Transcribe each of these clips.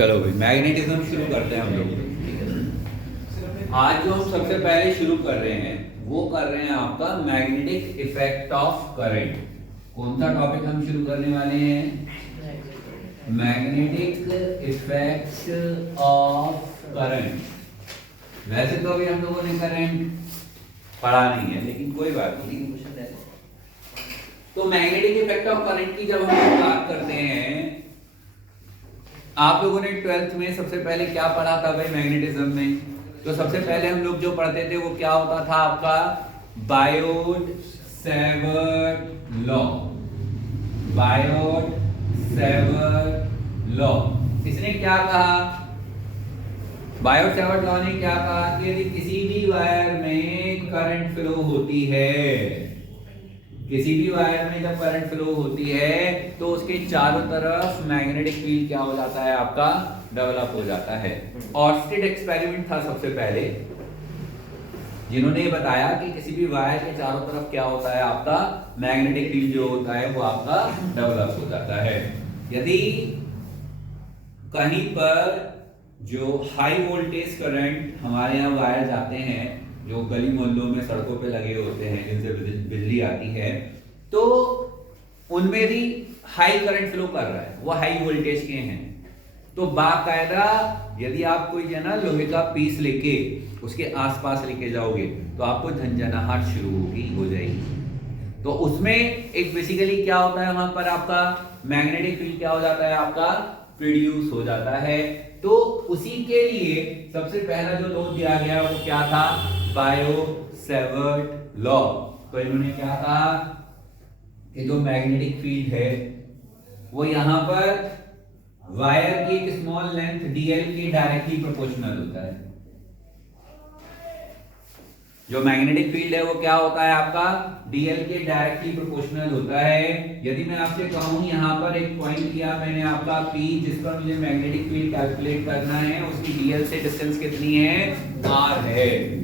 चलो भाई मैग्नेटिज्म शुरू करते हैं हम लोग। आज जो हम सबसे पहले शुरू कर रहे हैं वो कर रहे हैं आपका मैग्नेटिक इफेक्ट ऑफ करंट। कौन सा टॉपिक हम शुरू करने वाले हैं? Magnetic effect of current. वैसे तो अभी हम लोगों ने करंट पढ़ा नहीं है, लेकिन कोई बात नहीं। तो मैग्नेटिक इफेक्ट ऑफ करंट की जब हम बात करते हैं, आप लोगों ने 12th में सबसे पहले क्या पढ़ा था भाई मैग्नेटिज्म में? तो सबसे पहले हम लोग जो पढ़ते थे वो क्या होता था आपका? Biot-Savart law. Biot-Savart law. इसने क्या कहा? बायोट-सैवर्ट लॉ ने क्या कहा कि यदि किसी भी वायर में करंट फ्लो होती है, किसी भी वायर में जब करंट फ्लो होती है तो उसके चारों तरफ मैग्नेटिक फील्ड क्या हो जाता है आपका? डेवलप हो जाता है। ऑर्स्टेड एक्सपेरिमेंट था सबसे पहले, जिन्होंने बताया कि किसी भी वायर के चारों तरफ क्या होता है आपका? मैग्नेटिक फील्ड जो होता है वो आपका डेवलप हो जाता है। यदि कहीं पर जो हाई वोल्टेज करंट हमारे यहाँ वायर जाते हैं, जो गली मोहल्लों में सड़कों पे लगे होते हैं जिनसे बिजली आती है, तो उनमें भी हाई करंट फ्लो कर रहा है, वो हाई वोल्टेज के हैं। तो बाकायदा यदि आप कोई जो है ना लोहे का पीस लेके उसके आसपास लेके जाओगे तो आपको झंझनाहट शुरू हो जाएगी। तो उसमें एक बेसिकली क्या होता है, वहां पर आपका मैग्नेटिक फील्ड क्या हो जाता है आपका? प्रोड्यूस हो जाता है। तो उसी के लिए सबसे पहला जो लॉ दिया गया वो क्या था? Bio-Savart law. तो इन्होंने क्या कहा कि जो मैग्नेटिक फील्ड है वो यहां पर वायर की एक स्मॉल लेंथ dl के डायरेक्टली प्रोपोर्शनल होता है। जो मैग्नेटिक फील्ड है वो क्या होता है आपका? dl के डायरेक्टली प्रोपोर्शनल होता है। यदि मैं आपसे कहूं यहां पर एक पॉइंट लिया मैंने आपका P, जिस पर मुझे मैग्नेटिक फील्ड कैलकुलेट करना है, उसकी dl से डिस्टेंस कितनी है? r है।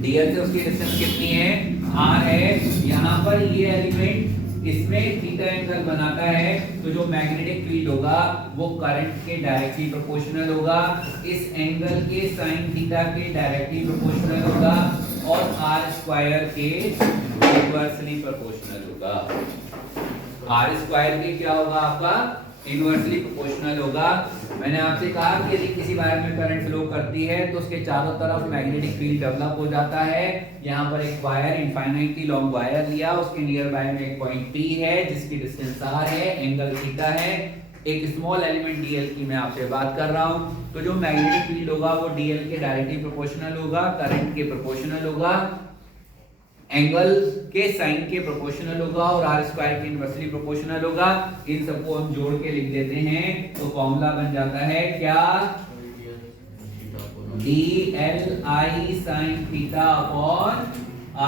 dl से उसकी डिस्टेंस कितनी है? r है। यहां पर ये एलिमेंट इसमें थीटा एंगल बनाता है, तो जो मैग्नेटिक फील्ड होगा वो करंट के डायरेक्टली प्रोपोर्शनल होगा, इस एंगल के साइन थीटा के डायरेक्टली प्रोपोर्शनल होगा और r स्क्वायर के इनवर्सली प्रोपोर्शनल होगा। r स्क्वायर के क्या होगा आपका? इनवर्सली प्रोपोर्शनल होगा। मैंने आपसे कहा कि यदि किसी वायर में करंट फ्लो करती है तो उसके चारों तरफ मैग्नेटिक फील्ड डेवलप हो जाता है। यहाँ पर एक वायर इनफाइनाइटली लॉन्ग वायर लिया, उसके नियर बाय में एक पॉइंट P है जिसकी डिस्टेंस r है, एंगल थीटा है, एक स्मॉल एलिमेंट dl की मैं आपसे बात कर रहा हूँ। तो जो मैग्नेटिक फील्ड होगा वो dl के डायरेक्टली प्रोपोर्शनल होगा, करंट के प्रोपोर्शनल होगा, एंगल के साइन के प्रोपोर्शनल होगा और r स्क्वायर के इनवर्सली प्रोपोर्शनल होगा। इन सबको हम जोड़ के लिख देते हैं तो फॉर्मूला बन जाता है क्या? dli sin theta upon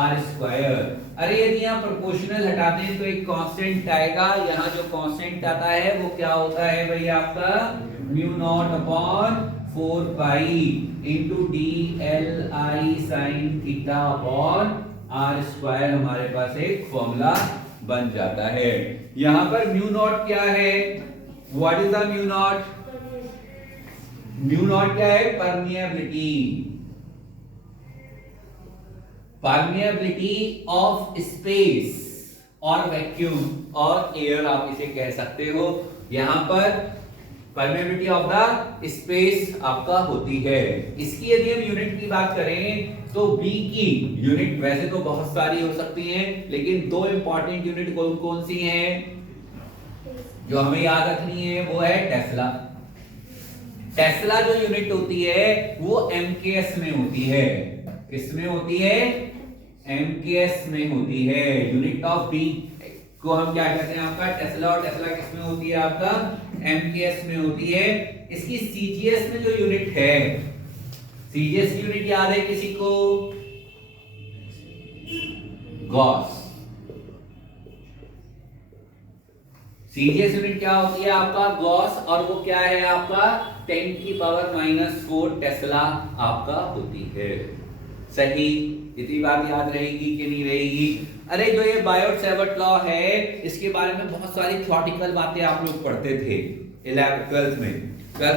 r square. अरे यदि यहाँ प्रोपोर्शनल हटाते हैं तो एक कांस्टेंट आएगा, यहाँ जो कांस्टेंट आता है वो क्या होता है भाई आपका? Mu naught upon 4 pi into dli sin theta upon r square. हमारे पास एक फॉर्मूला बन जाता है। यहां पर म्यू नॉट क्या है? What is the mu naught? Mu naught क्या है? परमिएबिलिटी। परमिएबिलिटी ऑफ स्पेस और वैक्यूम और एयर आप इसे कह सकते हो। यहां पर परमिएबिलिटी ऑफ द स्पेस आपका होती है। इसकी यदि हम यूनिट की बात करें तो B की यूनिट वैसे तो बहुत सारी हो सकती हैं, लेकिन दो इंपॉर्टेंट यूनिट कौन कौन सी हैं जो हमें याद रखनी है? वो है टेस्ला। टेस्ला जो यूनिट होती है वो MKS में होती है। किसमें होती है? MKS में होती है। यूनिट ऑफ B को हम क्या कहते हैं आपका? टेस्ला। और टेस्ला किसमें होती है आपका? MKS में होती है। इसकी CGS में जो यूनिट है, CGS की यूनिट याद है किसी को? गॉस। CGS यूनिट क्या होती है आपका? गॉस। और वो क्या है आपका? 10⁻⁻⁴ टेस्ला आपका होती है। सही? इतनी बात याद रहेगी कि नहीं रहेगी? अरे जो ये बायोट-सैवर्ट लॉ है इसके बारे में बहुत सारी थ्योरेटिकल बातें आप लोग पढ़ते थे। ट्वेल्थ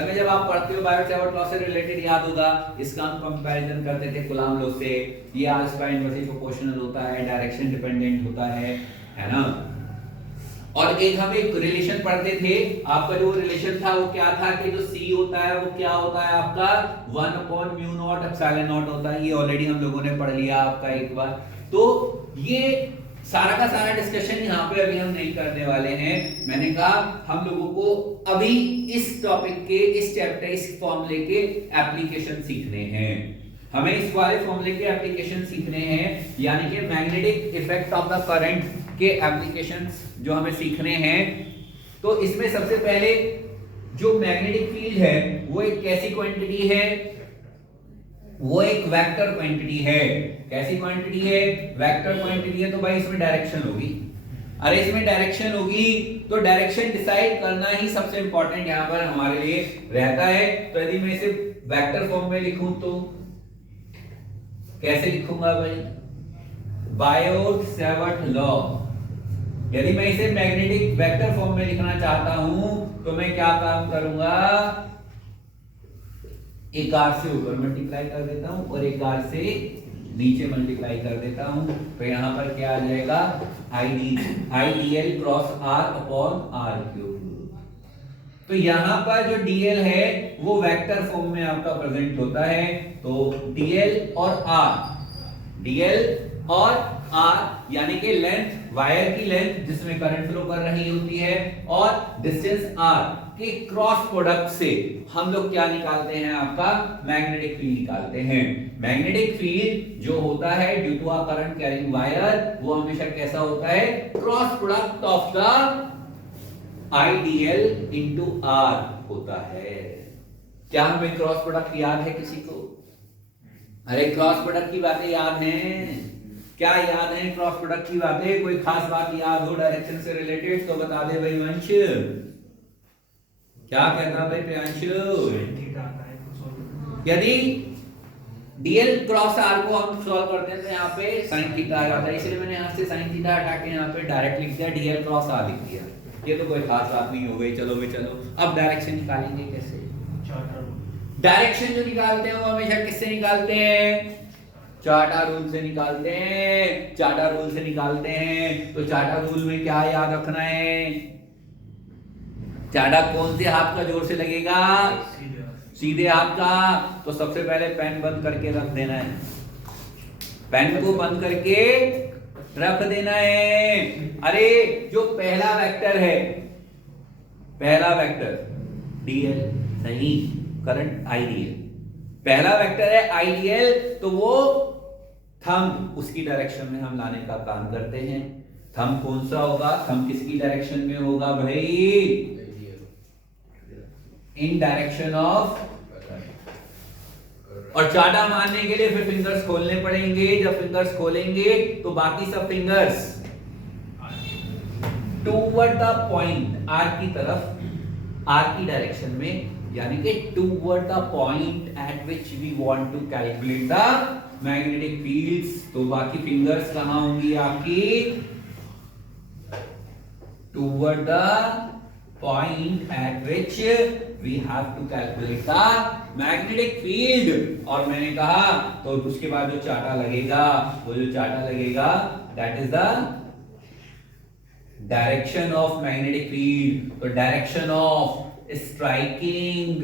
में जब आप पढ़ते हो बायोट सैवर्ट लॉ से रिलेटेड याद होगा, इसका हम कंपैरिजन करते थे कूलॉम लॉ से। ये आर स्क्वायर इनवर्सली प्रोपोर्शनल होता है, डायरेक्शन डिपेंडेंट होता है ना। और एक हम एक रिलेशन पढ़ते थे, आपका जो रिलेशन था वो क्या था कि जो C होता है वो क्या होता है आपका 1/μ0 एप्सिलॉन नॉट होता है। ये ऑलरेडी हम लोगों ने पढ़ लिया आपका एक बार। तो ये सारा का सारा डिस्कशन यहाँ पे अभी हम नहीं करने वाले हैं। मैंने कहा हम लोगों को अभी इस टॉपिक के, इस चैप्टर, इस फॉर्मूले के एप्लीकेशन सीखने हैं। हमें इस वाले फॉर्मूले के एप्लीकेशन सीखने हैं, यानी कि magnetic effect of the current के एप्लीकेशंस जो हमें सीखने हैं। तो इसमें सबसे पहले जो मैग्नेटिक फील्ड है वो एक कैसी क्वांटिटी है, वो एक वेक्टर क्वांटिटी है। कैसी क्वांटिटी है? वेक्टर क्वांटिटी है। तो भाई इसमें डायरेक्शन होगी। अरे इसमें डायरेक्शन होगी तो डायरेक्शन डिसाइड करना ही सबसे इंपॉर्टेंट यहां पर हमारे लिए रहता है। तो यदि मैं इसे वेक्टर फॉर्म में लिखूं तो कैसे लिखूंगा भाई? Biot Savart law. यदि मैं इसे मैग्नेटिक वेक्टर फॉर्म में लिखना चाहता हूं तो मैं क्या काम करूंगा? एक आर से ऊपर मल्टीप्लाई कर देता हूं और एक आर से नीचे मल्टीप्लाई कर देता हूं। तो यहां पर क्या आ जाएगा? IDL cross R upon R cube. तो यहां पर जो DL है वो वेक्टर फॉर्म में आपका प्रेजेंट होता है। तो DL और R यानी कि लेंथ, वायर की लेंथ जिसमें करंट फ्लो कर रही होती है, और डिस्टेंस R के क्रॉस प्रोडक्ट से हम लोग क्या निकालते हैं? आपका मैग्नेटिक फील्ड निकालते हैं। मैग्नेटिक फील्ड जो होता है due to a current carrying wire, वो हमेशा कैसा होता है? Cross product of the IDL into R होता है। क्या हमें क्रॉस प्रोडक्ट याद है किसी को? अरे क्रॉस प्रोडक्ट की बातें याद हैं? क्या याद है क्रॉस प्रोडक्ट की बातें? कोई खास बात याद हो डायरेक्शन से रिलेटेड तो बता दे भाई वंश। क्या कहता भाई प्रियांशु? यदि DL क्रॉस R को हम सॉल्व करते हैं तो यहाँ पे sin थीटा आ जाता है, इसलिए मैंने यहाँ से sin थीटा हटा के यहाँ पे डायरेक्ट लिख दिया, DL क्रॉस R लिख दिया। ये तो कोई खास बात नहीं हो गई। चलो भाई चलो, अब डायरेक्शन निकालेंगे कैसे? डायरेक्शन जो निकालते हैं वो हमेशा किससे निकालते हैं? चार्टर रूल से निकालते हैं। चार्टर रूल से निकालते हैं। तो चार्टर रूल में क्या याद रखना है? चार्टर कौन से हाथ का जोर से लगेगा? सीधे हाथ का। तो सबसे पहले पेन बंद करके रख देना है। पेन को बंद करके रख देना है। अरे जो पहला वेक्टर है, पहला वेक्टर DL नहीं, करंट IDL। पहला वेक्टर है IDL, तो वो थंब उसकी डायरेक्शन में हम लाने का काम करते हैं। थंब कौन सा होगा? थंब किसकी डायरेक्शन में होगा भाई? इन डायरेक्शन ऑफ। और चार्टा मारने के लिए फिर फिंगर्स खोलने पड़ेंगे। जब फिंगर्स खोलेंगे तो बाकी सब fingers toward the point R की तरफ, R की डायरेक्शन में, यानी कि toward the point at which we want to calculate the magnetic fields. तो बाकी फिंगर्स कहां होंगी आपकी? Toward the point at which we have to calculate the magnetic field. और मैंने कहा तो उसके बाद जो चार्टा लगेगा, वो जो चार्टा लगेगा that is the direction of magnetic field. तो direction of striking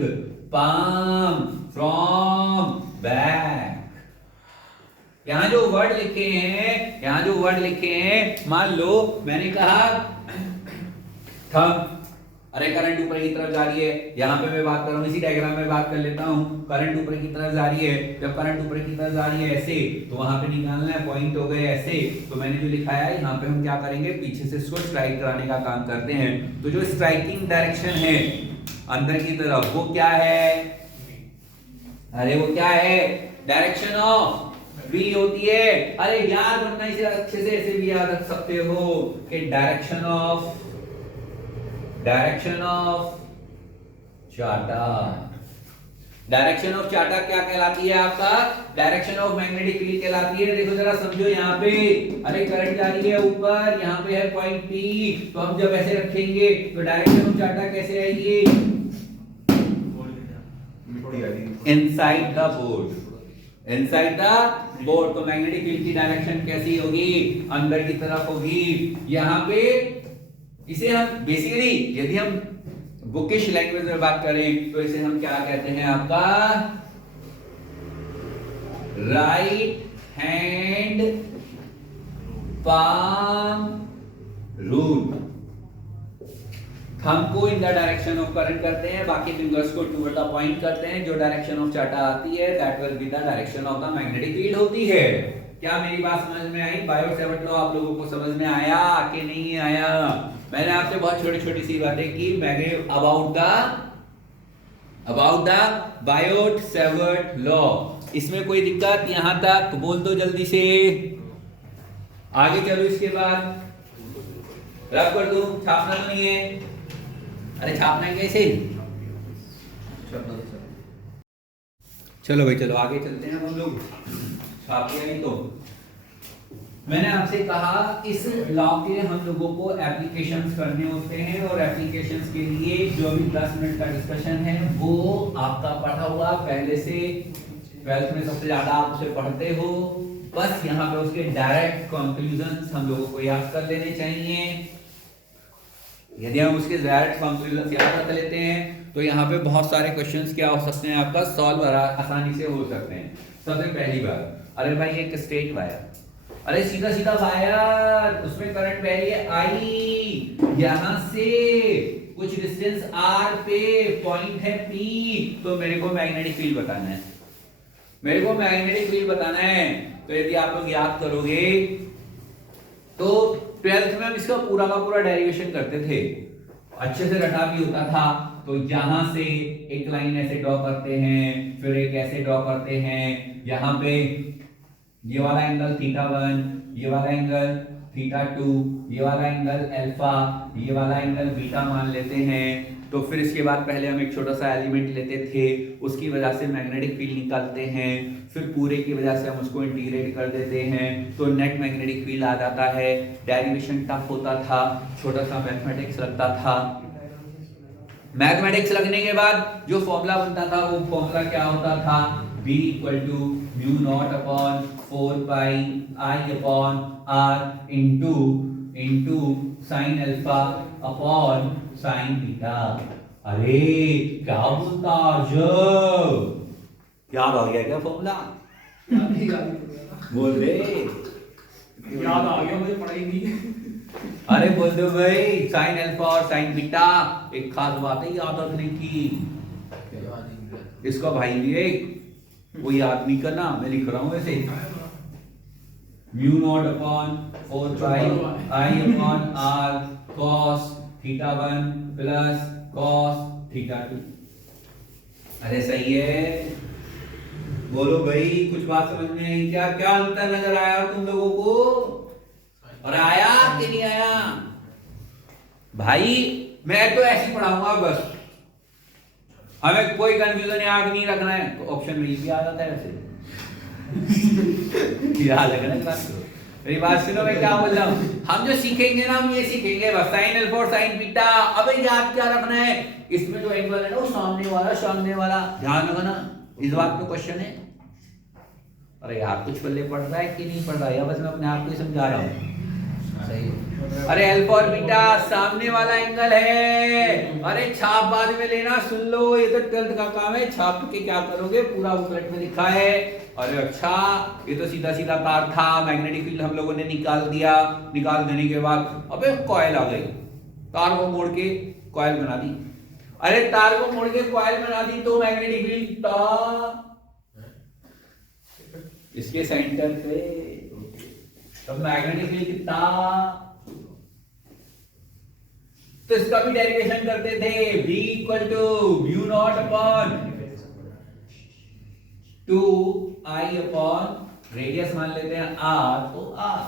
palm from back। यहां जो वर्ड लिखे हैं, यहां जो वर्ड लिखे हैं, मान लो मैंने कहा थंब, अरे करंट ऊपर की तरफ जा रही है। यहां पे मैं बात कर रहा हूं, इसी डायग्राम में बात कर लेता हूं। करंट ऊपर की तरफ जा रही है। जब करंट ऊपर की तरफ जा रही है ऐसे, तो वहां पे निकालना है, पॉइंट हो गए ऐसे। तो मैंने जो लिखा है यहाँ पे हम क्या करेंगे? पीछे से इसको स्ट्राइक कराने का काम करते हैं। तो जो स्ट्राइकिंग डायरेक्शन है अंदर की तरफ, वो क्या है? अरे वो क्या है? डायरेक्शन ऑफ V होती है। अरे याद रखना, इसे अच्छे से ऐसे भी याद रख सकते हो कि डायरेक्शन ऑफ चार्टा, डायरेक्शन ऑफ चार्टा क्या कहलाती है आपका? डायरेक्शन ऑफ मैग्नेटिक फील्ड कहलाती है। देखो जरा समझो यहाँ पे, अरे करंट जा रही है ऊपर, यहाँ पे है पॉइंट P, तो हम जब ऐसे रखेंगे तो डायरेक्शन ऑफ चार्टा कैसे आएगी? Inside the board, inside the board. तो मैग्नेटिक फील्ड की डायरेक्शन कैसी होगी? अंदर की तरफ होगी। यहाँ पे इसे हम बेसिकली यदि हम बुकिश लैंग्वेज में बात करें तो इसे हम क्या कहते हैं आपका? Right hand palm rule. Thumb को in the direction of current करते हैं, बाकी फिंगर्स को टुवर्ड द पॉइंट करते हैं। जो डायरेक्शन ऑफ चार्टा आती है that will be the direction of the magnetic field होती है। क्या मेरी बात समझ में आई? बायो-सैवर्ट लॉ आप लोगों को समझ में आया कि नहीं आया? मैंने आपसे बहुत छोटी छोटी सी बातें की अबाउट द बायो-सैवर्ट लॉ। इसमें कोई दिक्कत यहां तक? बोल दो जल्दी से, आगे चलो। इसके बाद रब कर दूं, छापना तो नहीं है? अरे छापना कैसे? चलो भाई चलो आगे चलते हैं हम लोग। छापिए नहीं तो। मैंने आपसे कहा इस लॉ के हम लोगों को एप्लीकेशंस करने होते हैं, और एप्लीकेशंस के लिए जो भी 10 मिनट का डिस्कशन है वो आपका पढ़ा हुआ पहले से 12th में सबसे ज्यादा आप उसे पढ़ते हो। बस यहाँ पे उसके डायरेक्ट कंक्लूजन्स हम लोगों को याद कर लेने चाहिए। यदि हम उसके डायरेक्ट कंक्लूजन्स याद कर लेते हैं तो यहाँ पे बहुत सारे क्वेश्चंस क्या हो सकते हैं आपका? सॉल्व आसानी से हो सकते हैं। सबसे पहली बात, अरे भाई एक स्ट्रेट वायर, अरे सीधा सीधा वायर, उसमें करंट बह रही है I, यहां से कुछ डिस्टेंस R पे पॉइंट है P, तो मेरे को मैग्नेटिक फील्ड बताना है, मेरे को मैग्नेटिक फील्ड बताना है। तो यदि आप लोग याद करोगे तो 12th में हम इसका पूरा का पूरा डेरिवेशन करते थे, अच्छे से रटा भी होता था। तो यहां से एक लाइन ऐसे ड्रॉ करते हैं, फिर एक ऐसे ड्रॉ करते हैं, यहाँ पे ये वाला एंगल θ1, ये वाला एंगल θ2, ये वाला एंगल अल्फा, ये वाला एंगल बीटा मान लेते हैं। तो फिर इसके बाद पहले हम एक छोटा सा एलिमेंट लेते थे, उसकी वजह से मैग्नेटिक फील्ड निकालते हैं, फिर पूरे की वजह से हम उसको इंटीग्रेट कर देते हैं, तो नेट मैग्नेटिक फील्ड आ जाता है। डेरिवेशन टफ होता था, छोटा सा मैथमेटिक्स लगता था। मैथमेटिक्स लगने के बाद जो फॉर्मूला बनता था वो फॉर्मूला क्या होता था? B = μ0 upon 4 pi I upon R into sine alpha upon sine beta. अरे क्या बोलता अर्जुन, याद आ गया क्या फॉर्मूला? बोल दे, याद आ गया, मुझे पढ़ाई नहीं। अरे बोल दो भाई, साइन अल्फा और साइन बीटा एक खास बात है याद रखने की। इसका भाई भी एक वो याद नहीं करना, मैं लिख रहा हूं वैसे μ0 upon 4 pi I upon R cos θ1 plus cos θ2। अरे सही है, बोलो भाई कुछ बात समझ में आई क्या? क्या अंतर नजर आया तुम लोगों को? और आया कि नहीं आया? भाई मैं तो ऐसे पढ़ाऊंगा बस, हमें कोई कंफ्यूजन याद नहीं रखना है। तो ऑप्शन में ये भी आ जाता है वैसे याद रखना है। मेरी बात सुनो, मैं क्या बोल रहा हूँ, हम जो सीखेंगे ना हम ये सीखेंगे बस साइन अल्फा और साइन बीटा। अबे याद क्या रखना है, इसमें जो एंगल है ना वो सामने वाला ध्यान रखना, इस बात पे क्वेश्चन है। अरे यार कुछ पल्ले पढ़ रहा है कि नहीं पढ़ रहा है, या बस मैं अपने आप को ही समझा रहा हूँ? अरे अल्फा और बीटा सामने वाला एंगल है। अरे छाप बाद में लेना, सुन लो, ये तो 12th का काम है। छाप के क्या करोगे, पूरा बुकलेट में लिखा है। अरे अच्छा, ये तो सीधा सीधा तार था, मैग्नेटिक फील्ड हम लोगों ने निकाल दिया। निकाल देने के बाद अबे कॉइल आ गई, तार को मोड़ के कॉइल बना दी। अरे तार को मोड़ के कॉइल बना दी तो मैग्नेटिक फील्ड था इसके सेंटर पे, तब मैग्नेटिक फील्ड कितना, तो इसका भी डेरिवेशन करते थे। B = μ0 upon 2I upon radius मान लेते हैं R, तो R।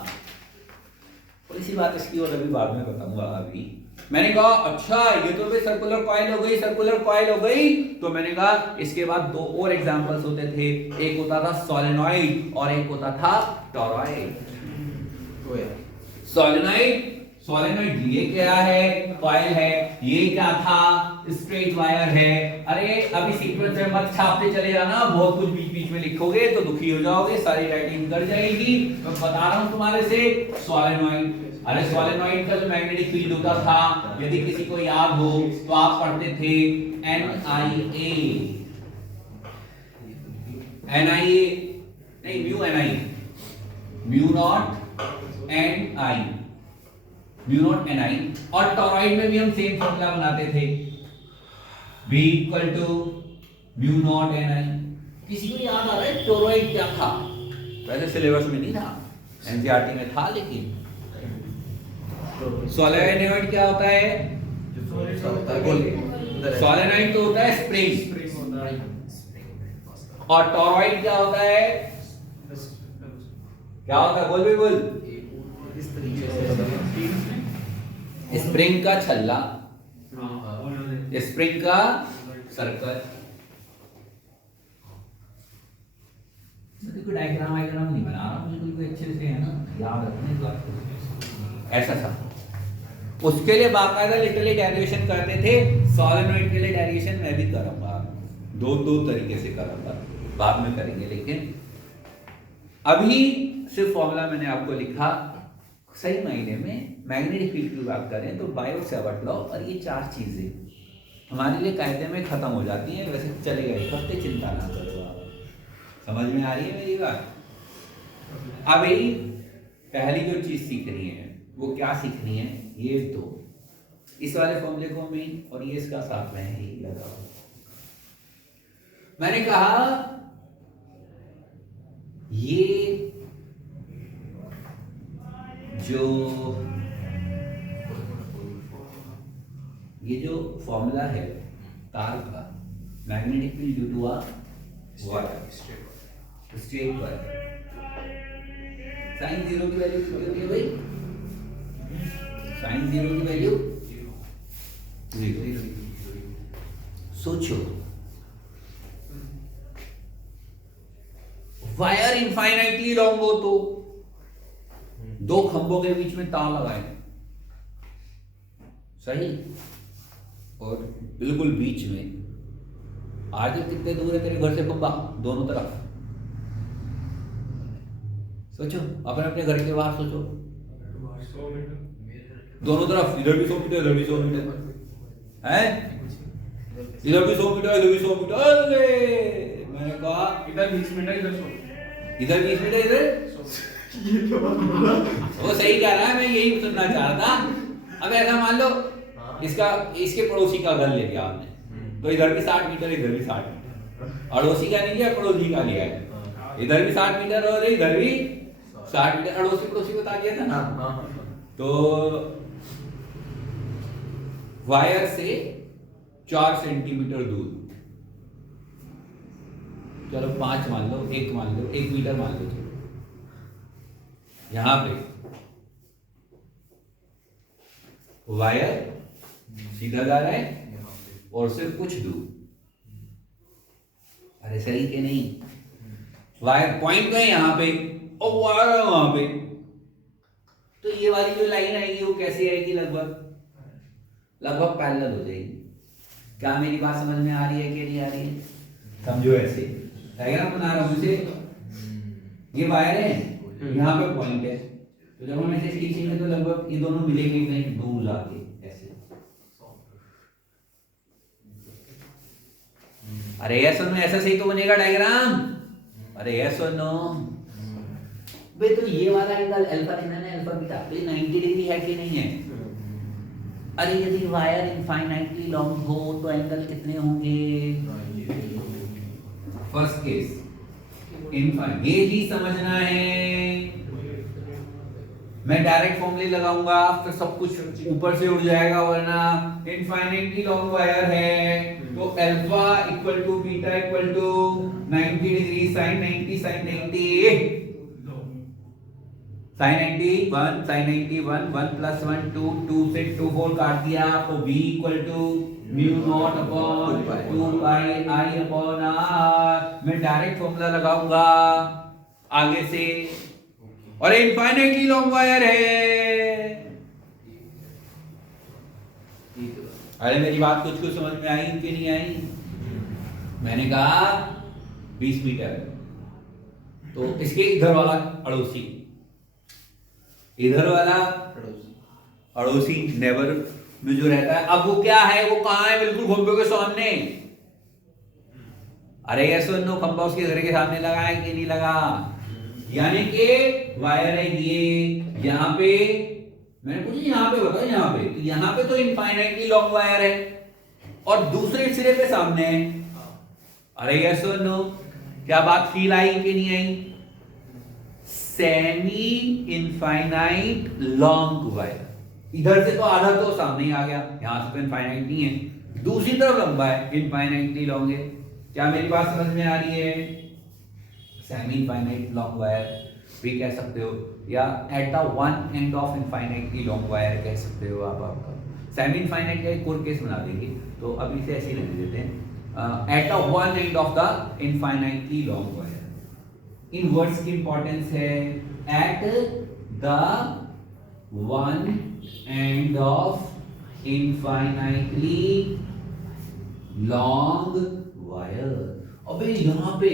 थोड़ी सी बात इसकी और अभी बाद में बताऊंगा। अभी मैंने कहा अच्छा ये तो भाई सर्कुलर कॉइल हो गई, सर्कुलर कॉइल हो गई। तो मैंने कहा इसके बाद दो और एग्जांपल्स होते थे, एक होता था सोलेनॉइड और एक होता था टॉरॉइड। सोलेनॉइड, सोलेनॉइड ये क्या है, कॉइल है, ये क्या था, स्ट्रेट वायर है। अरे अभी सीक्वेंस में मत छापते चले जाना, बहुत कुछ बीच बीच में लिखोगे तो दुखी हो जाओगे, सारी राइटिंग कर जाएगी। मैं बता रहा हूं तुम्हारे से सोलेनॉइड। अरे सोलेनॉइड का जो मैग्नेटिक फील्ड होता था, यदि किसी को याद हो तो आप पढ़ते थे NIA, NIA नहीं mu NI, mu naught NI, mu naught NI। और टॉरॉइड में भी हम सेम फॉर्मूला बनाते थे, B equal to mu naught NI। किसी को याद आ रहा है टॉरॉइड क्या था? पहले सिलेबस में नहीं था, एनसीईआरटी में था, लेकिन सोलेनॉइड क्या होता है? सोलेनॉइड तो होता है स्प्रिंग, और टॉरॉइड क्या होता है? क्या होता है? बोल भी बोल। स्प्रिंग का छल्ला, स्प्रिंग का सर्कल। देखो डायग्राम वायग्राम नहीं बना रहा, बिल्कुल अच्छे से है ना, याद रखने की बात ऐसा था। उसके लिए बाकायदा लिटरली डेरिवेशन करते थे। सोलेनॉइड के लिए डेरिवेशन मैं भी करूंगा, दो तरीके से करूंगा, बाद में करेंगे। लेकिन अभी सिर्फ फॉर्मूला मैंने आपको लिखा। सही मायने में मैग्नेटिक फील्ड की बात करें तो बायोट सेवर्ट लॉ और ये चार चीजें हमारे लिए कायदे में खत्म हो जाती हैं। वैसे चलेगा एक हफ्ते, चिंता ना करो आप। समझ में आ रही है मेरी बात? अभी पहली जो चीज सीखनी है वो क्या सीखनी है? ये दो, इस वाले फॉर्मूले को मेन, और ये इसका साथ में ही लगा। मैंने कहा ये जो फॉर्मूला है तार का, magnetic field due to straight wire, sine zero की वैल्यू कितनी होती है भाई? साइन जीरो की वैल्यू जीरो। सोचो, वायर इनफाइनाइटली लॉन्ग हो तो दो खंभों के बीच में तार लगाए, सही, और बिल्कुल बीच में। आगे कितने दूर है तेरे घर से खंभा? दोनों तरफ सोचो, अपने अपने घर के बाहर सोचो, दोनों तरफ, इधर भी 100 मीटर, इधर भी 100 मीटर है, इधर भी 100 मीटर, इधर भी 100 मीटर। अरे मैंने कहा इधर 20 मीटर, इधर 100, इधर 20 मीटर, इधर वो सही कह रहा है, मैं यही सुनना चाह रहा था। अब ऐसा मान लो इसके पड़ोसी का घर ले लिया आपने, तो इधर भी 60 मीटर, इधर भी 60 मीटर, अड़ोसी का नहीं लिया, पड़ोसी का लिया है। इधर भी 60 मीटर और इधर भी 60 मीटर, अड़ोसी पड़ोसी बता दिया था ना। तो वायर से 4 सेंटीमीटर दूर, चलो 5 मान लो, 1 मान लो, 1 मीटर मान लो, चलो यहां पे वायर सीधा जा रहा है और सिर्फ कुछ दूर। अरे सही के नहीं? वायर पॉइंट है यहां पे और वायर है वहां पे, तो ये वाली जो लाइन आएगी वो कैसी आएगी? लगभग पैरेलल हो जाएगी। क्या मेरी बात समझ में आ रही है कि नहीं आ रही है? समझो, ऐसे डायग्राम बना रहा हूं इसे, ये वायर है, यहाँ पे पॉइंट है, तो जब हम ऐसे खींचेंगे तो लगभग ये दोनों मिलेंगे कहीं दूर जाके, ऐसे। अरे यस और नो, ऐसा सही तो बनेगा डायग्राम। अरे यस और नो भाई, तो ये वाला एंगल अल्फा लेना है, अल्फा बीटा, तो ये 90 डिग्री है कि नहीं है? अरे यदि वायर इनफाइनाइटली लॉन्ग हो तो एंगल कितने होंगे? फर्स्ट केस इनफाइनाइट, ये ही समझना है। मैं डायरेक्ट फॉर्मूले लगाऊंगा फिर सब कुछ ऊपर से उड़ जाएगा, वरना इनफाइनाइटली लॉन्ग वायर है तो alpha equal to beta equal to 90 degree sine 90 sine 90। Sine 91 sine 91 1 plus 1 2 2 से 2 4 काट दिया तो v equal to mu naught upon 2 pi I upon r. मैं डायरेक्ट फॉर्मूला लगाऊंगा आगे से, और इनफाइनाइटली लॉन्ग वायर है। अरे मेरी बात कुछ कुछ समझ में आई कि नहीं आई? मैंने कहा 20 मीटर, तो इसके इधर वाला अड़ोसी, इधर वाला अड़ोसी नेबर में जो रहता है, अब वो क्या है, वो कहां है? बिल्कुल खंभे के सामने। अरे यस और नो, खंभा उसके घर के सामने लगा है कि नहीं लगा? यानी कि वायर है ये, यहां पे मैंने पूछा यहां पे बताओ, यहां पे तो इनफाइनाइटली लॉन्ग वायर है और दूसरे सिरे पे सामने है। अरे यस और नो, क्या बात फील आई कि नहीं आई? सेमी इनफाइनाइट लॉन्ग वायर, इधर से तो आधा तो सामने ही आ गया, यहां से तो इनफाइनाइट नहीं है, दूसरी तरफ लंबा है, इनफाइनाइटली लॉन्ग है। क्या मेरी बात समझ में आ रही है? सेमी इनफाइनाइट लॉन्ग वायर भी कह सकते हो, या at the one end of infinitely long wire कह सकते हो आप। आपका सेमी इनफाइनाइट का एक और केस बना देंगे, तो अभी से ऐसे ही रहने देते हैं। At the one end of the infinitely long wire, in words की इंपॉर्टेंस है, at the one end of infinitely long wire. अबे यहां पे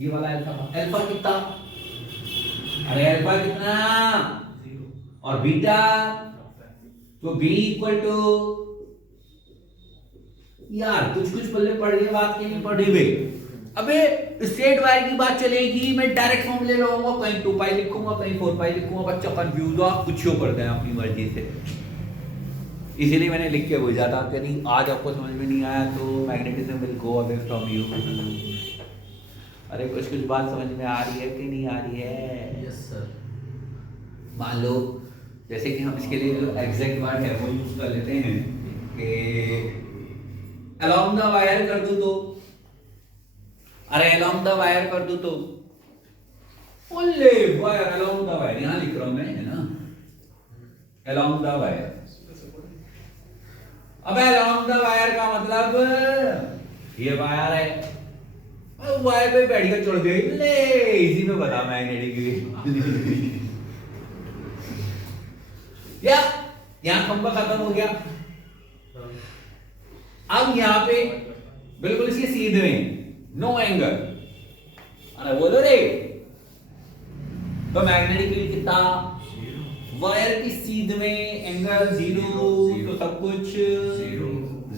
ये वाला अल्फा कितना? अरे अल्फा कितना? और बीटा, तो बी इक्वल टू, यार कुछ कुछ पल्ले पड़ गए, बात की नहीं पड़ी हुई। अबे स्ट्रेट वायर की बात चलेगी, मैं डायरेक्ट फॉर्मूले लगाऊंगा, कहीं 2 पाई लिखूंगा, कहीं 4 पाई लिखूंगा, बच्चा कंफ्यूज हो, कुछ क्यों करते हैं अपनी मर्जी से। इसीलिए मैंने लिख के भेजा था कि नहीं, आज आपको समझ में नहीं आया तो magnetism will go away from you. अरे कुछ कुछ बात समझ में आ रही है कि नहीं आ रही है? Yes sir. मान लो जैसे कि हम इसके लिए जो एग्जैक्ट वर्ड है वो यूज कर लेते हैं कि अलोंग द वायर कर दूं तो, अरे अलोंग द वायर कर दूं तो, ओले वायर अलोंग द वायर यहां लिख रहा हूं मैं, है ना, अलोंग द वायर। अबे अलोंग द वायर का मतलब ये वायर है, वायर पे बैठ कर चढ़ गई ले, इसी में बता मैग्नेटिक या यहां खंभा खत्म हो गया। अब यहां पे बिल्कुल इसके सीधे में नो एंगल, अरे बोलो रे, तो मैग्नेटिक फील्ड कितना? वायर की सीध में एंगल 0, तो सब कुछ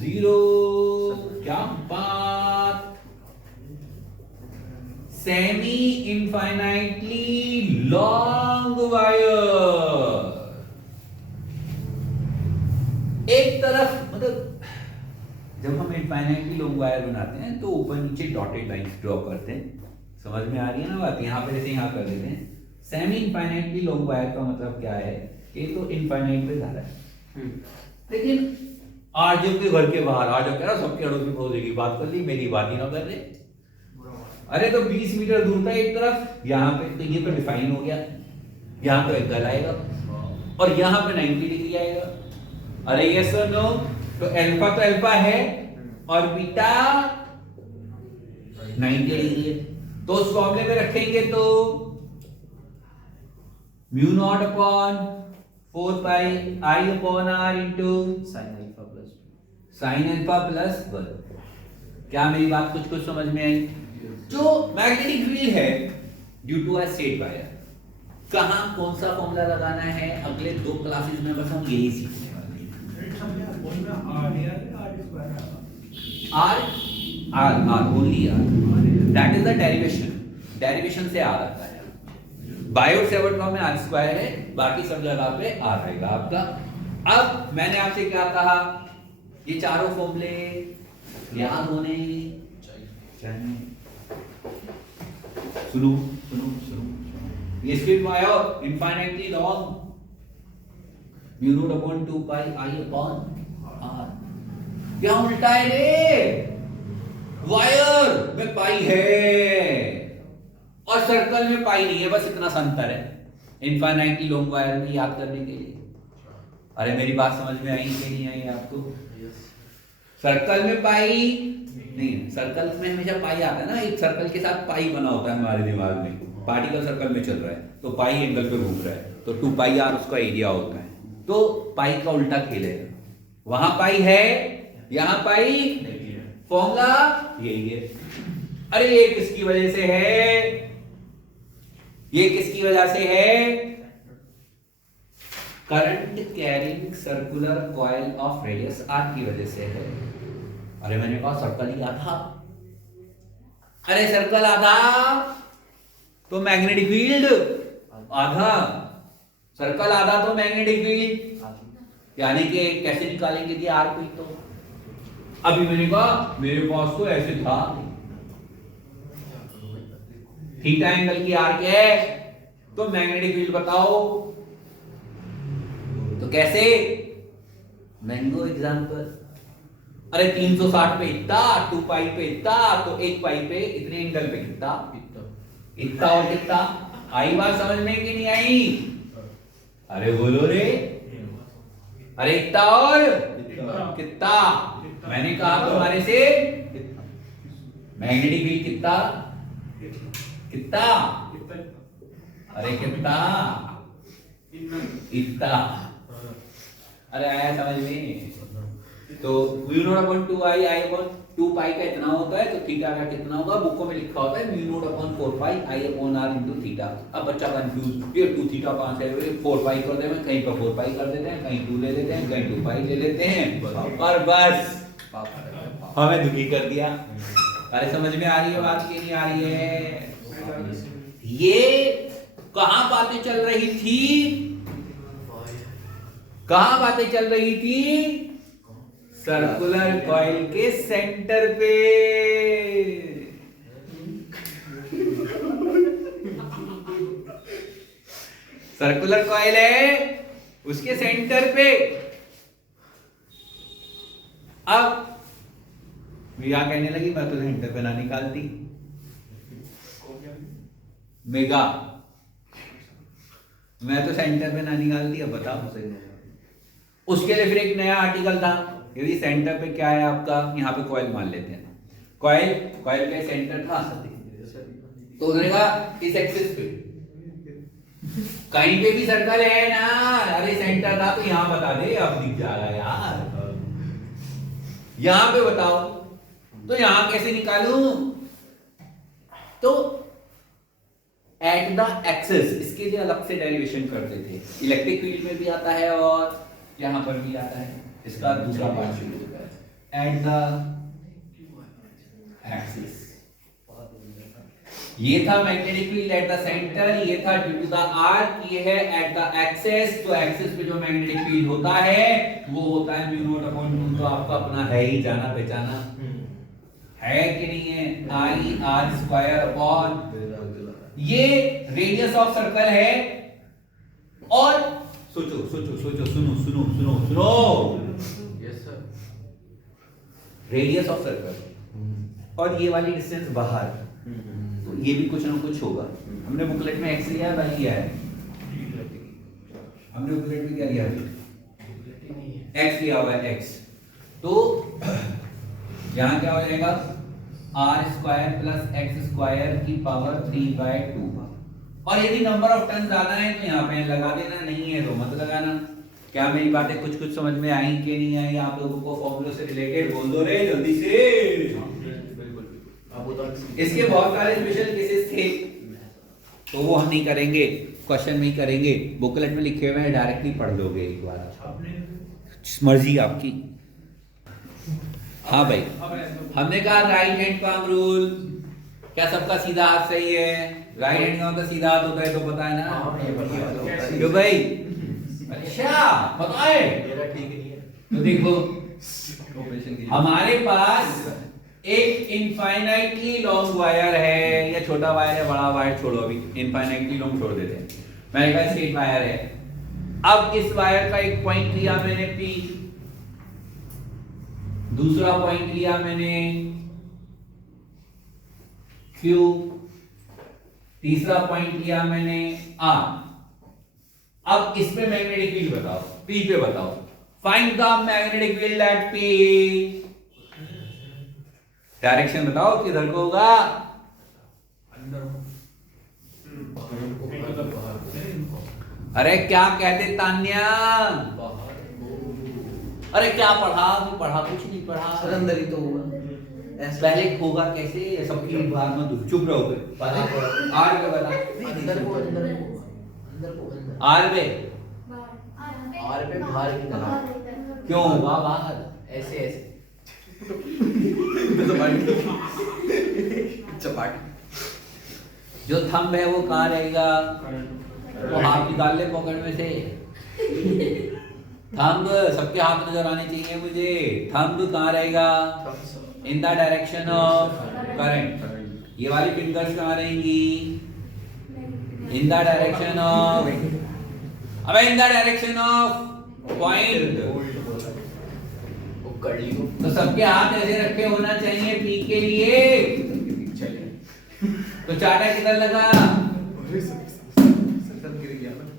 0। क्या बात! सेमी इनफाइनाइटली लॉन्ग वायर, एक तरफ मतलब जब हम इनफाइनाइटली लॉन्ग वायर बनाते हैं तो ऊपर नीचे डॉटेड लाइंस ड्रॉ करते हैं, समझ में आ रही है ना बात? यहाँ पे जैसे यहाँ कर देते हैं। सेमी इनफाइनाइटली लॉन्ग वायर का मतलब क्या है कि तो इनफाइनाइट पे जा रहा है, लेकिन आरजो के घर के बाहर, आरजो कह रहा सबके अड़ोसी पड़ोसी की बात कर ली, मेरी बात ही ना कर ले। अरे तो 20 मीटर दूर था एक तरफ, यहाँ पे तो ये तो डिफाइन हो गया, यहाँ तो एंगल आएगा और यहाँ पे 90 डिग्री आएगा। अरे यस और नो, तो अल्फा है और बीटा 90 डिग्री है, तो उस फॉर्मूले में रखेंगे तो mu naught upon 4 pi I upon r into sine alpha plus 1। क्या मेरी बात कुछ कुछ समझ में आई? जो मैग्नेटिक फील्ड है due to a straight wire, कहां कौन सा फॉर्मूला लगाना है अगले 2 क्लासेस में, बस हम यही सीखने वाले हैं। R only r, that is the derivation से आर आता है। बायोट सेवर्ट लॉ में r² है, बाकी सब जगह पे r रहेगा आपका। अब मैंने आपसे क्या कहा, ये चारों फॉर्मूले याद होने चाहिए। सुनो, ये straight wire infinitely long, mu naught upon 2 pi I upon r. क्या उल्टा है रे? वायर में पाई है और सर्कल में पाई नहीं है, बस इतना सा अंतर है। इनफाइनाइटली लॉन्ग वायर में याद करने के लिए। अरे मेरी बात समझ में आई कि नहीं आई आपको? सर्कल में पाई नहीं, सर्कल में हमेशा पाई आता है ना, एक सर्कल के साथ पाई बना होता है हमारे दिमाग में, पार्टिकल सर्कल में चल रहा है तो पाई एंगल पे घूम रहा है तो 2 पाई आर उसका एरिया होता है। तो पाई का उल्टा खेल है, वहां पाई है यहां पाई, फॉर्मूला यही है। अरे ये किसकी वजह से है? ये किसकी वजह से है? Current carrying circular coil of radius R की वजह से है। अरे मैंने कहा सर्कल ही आधा, अरे सर्कल आधा तो मैग्नेटिक फील्ड आधा, सर्कल आधा तो मैग्नेटिक फील्ड, यानी कि कैसे निकालेंगे जी आर को? तो अभी मैंने कहा मेरे पास तो ऐसे था, थीटा एंगल की आर क्या है तो मैग्नेटिक फील्ड बताओ। तो कैसे? मैंगो एग्जांपल, अरे 360 पे इतना, 2 पाई पे इतना, तो 1 पाई पे इतने एंगल पे कितना, इतना और कितना। आई बात समझ में कि नहीं आई? अरे बोलो रे, अरे इतना और कितना। मैंने कहा तुम्हारे से मैग्नेटिक फील्ड कितना कितना, अरे कितना इतना। अरे आया समझ में? तो म्यू नॉट अपॉन 2 आई अपॉन 2 पाई का इतना होता है तो थीटा का कितना होगा? बुकों में लिखा होता है mu naught upon 4 pi I upon R into theta. अब बच्चा कंफ्यूज, ये 2 थीटा कहां से है? 4 पाई कर देते हैं, कहीं पर 4 पाई कर देते हैं, कहीं 2 ले लेते हैं, कहीं 2 पाई ले लेते हैं और बस हमें दुखी कर दिया। अरे समझ में आ रही है बात कि नहीं आ रही है? ये कहां बातें चल रही थी? कहां बातें चल रही थी? सर्कुलर कॉइल के सेंटर पे। सर्कुलर कॉइल है उसके सेंटर पे। अब मेगा कहने लगी मैं तो सेंटर पे ना निकालती, मेगा मैं तो सेंटर पे ना निकालती। अब बताओ सही, उसके लिए फिर एक नया आर्टिकल था, यदि सेंटर पे क्या है आपका, यहाँ पे कॉइल मान लेते हैं, कॉइल का सेंटर था तो उन्होंने कहा इस एक्सिस पे कहीं पे भी सर्कल है ना, अरे सेंटर था तो यहाँ बता दे, अब दिख जाएगा यार, यहाँ पे बताओ। तो यहाँ कैसे निकालूं? तो एट द एक्सिस, इसके लिए अलग से डेरिवेशन करते थे, इलेक्ट्रिक फील्ड में भी आता है और यहाँ पर भी आता है। इसका दूसरा पार्ट शुरू होता है एट द एक्सिस। ये था magnetic field at the centre, ये था ड्यू टू द आर्क, ये है एट द एक्सिस। तो एक्सिस पे जो मैग्नेटिक फील्ड होता है वो होता है म्यू नॉट अपॉन 2। तो आपका अपना है ही, जाना पहचाना है कि नहीं है? आई आर स्क्वायर अपॉन, ये रेडियस ऑफ सर्कल है। और सोचो सोचो सोचो, सुनो सुनो सुनो सुनो, yes sir, radius of circle और ये वाली डिस्टेंस बाहर, तो ये भी कुछ ना कुछ होगा। हमने बुकलेट में एक्स लिया है, वाई लिया है, हमने बुकलेट में क्या लिया है? एक्स लिया हुआ है, एक्स। तो यहां क्या हो जाएगा? R square plus X square की पावर 3/2। और यदि नंबर ऑफ टर्न ज्यादा है तो यहाँ पे लगा देना, नहीं है तो मत लगाना। क्या मेरी बातें कुछ कुछ समझ में आई कि नहीं आई? आप लोगों को फॉर्मूले से रिलेटेड बोल दो रे जल्दी से। इसके बहुत सारे स्पेशल केसेस थे तो वो हम नहीं करेंगे, क्वेश्चन में ही करेंगे। बुकलेट में लिखे हुए हैं, डायरेक्टली पढ़ लोगे एक बार, मर्जी आपकी। हाँ भाई, हमने कहा राइट हैंड पाम रूल। क्या सबका सीधा हाथ सही है? राइट हैंड का मतलब सीधा हाथ होता है तो पता है ना क्यों भाई? अच्छा पता है। तो देखो हमारे पास एक इनफाइनाइटली लॉन्ग वायर है, या छोटा वायर है बड़ा वायर छोड़ो, अभी इनफाइनाइटली लॉन्ग छोड़ देते हैं। मेरे पास स्ट्रेट वायर है। अब इस वायर का एक पॉइंट लिया मैंने P, दूसरा पॉइंट लिया मैंने Q, तीसरा पॉइंट लिया मैंने R। अब इस पे मैग्नेटिक फील्ड बताओ, पी पे बताओ। Find the magnetic field at P. Direction बताओ किधर को होगा। अरे क्या कहते तान्या, अरे क्या पढ़ा, पढ़ा कुछ नहीं पढ़ा। सर अंदर ही तो होगा। पहले होगा कैसे, सबकी बात में चुप रहोगे। आर पे बता, अंदर को अंदर को अंदर को अंदर। आर पे, आर पे बाहर की तरफ। क्यों होगा बाहर? ऐसे ऐसे चपाटी। जो थंब है वो कहाँ रहेगा? वो हाथ निकाल ले पॉकेट में से। थंब सबके हाथ नजर आने चाहिए मुझे। थंब कहाँ रहेगा? इन द डायरेक्शन ऑफ करंट। ये वाली फिंगर्स कहाँ रहेंगी? इन द डायरेक्शन ऑफ, अबे इन द डायरेक्शन ऑफ पॉइंट। वो कर लियो। तो सबके हाथ ऐसे रखे होना चाहिए पी के लिए। तो चाटा किधर लगा?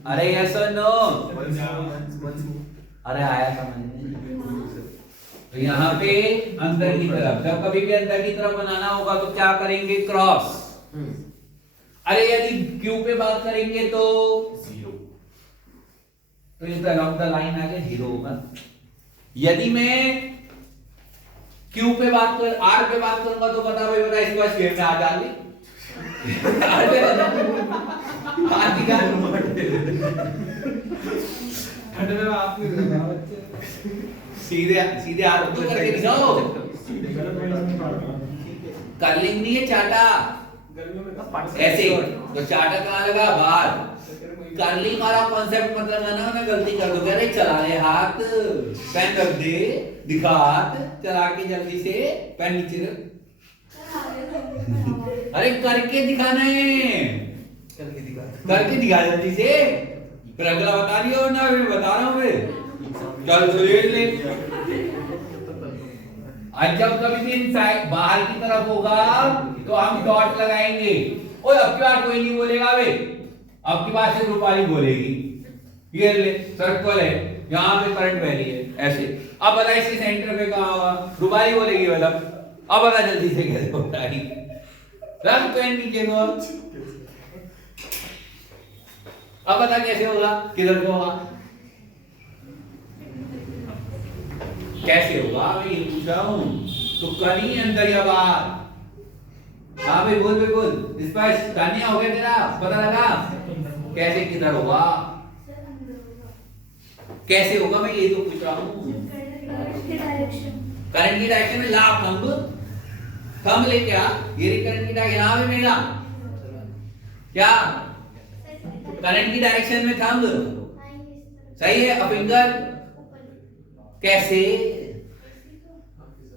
अरे यस और नो? अरे आया समझ में। तो यहाँ पे अंदर की तरफ, जब कभी भी अंदर की तरफ बनाना होगा तो क्या करेंगे? क्रॉस। अरे यदि क्यू पे बात करेंगे तो जीरो, तो ये तो अलोंग द लाइन आगे जीरो होगा। यदि मैं क्यू पे बात कर, आर पे बात करूंगा तो बता भाई, बता इसको स्क्वायर में आ डाल दी। सीधे सीधे हाथ ऊपर करके दिखाओ। कर्लिंग नहीं है, चाटा ऐसे। तो चाटा कहाँ लगा? बाहर। कर्लिंग वाला कॉन्सेप्ट मतलब है ना, मैं गलती कर दूंगा। अरे चला ले हाथ, पेन रख दे, दिखा हाथ चला के जल्दी से, पेन नीचे रख। अरे करके दिखाना है, करके दिखा जल्दी से। फिर अगला बता दिया और ना, मैं बता रहा हूँ फिर। चल सुरेश ले। आज जब कभी भी इनसाइड बाहर की तरफ होगा तो हम डॉट लगाएंगे। ओए अब की बार कोई नहीं बोलेगा बे, अब की बार सिर्फ रूपाली बोलेगी। ये ले सर्कल है, यहाँ पे करंट वैली है ऐसे। अब बता इसके सेंटर पे कहाँ होगा? रूपाली बोलेगी मतलब। अब बता जल्दी से कैसे होता है? रख पेन नीचे को। अब बता कैसे होगा, किधर को होगा, कैसे होगा? मैं ये पूछ रहा हूं। तो कहीं अंदर या बाहर? हाँ भाई बोल बोल, स्पष्ट। तानिया हो गया तेरा, पता लगा कैसे किधर होगा, कैसे होगा? मैं ये तो पूछ रहा हूँ। करंट की डायरेक्शन में ला थंब ले क्या? ये करंट की डायरेक्शन यहाँ पे मेरा क्या? करंट की डायरेक्शन में थंब सही है। अब फिंगर कैसे?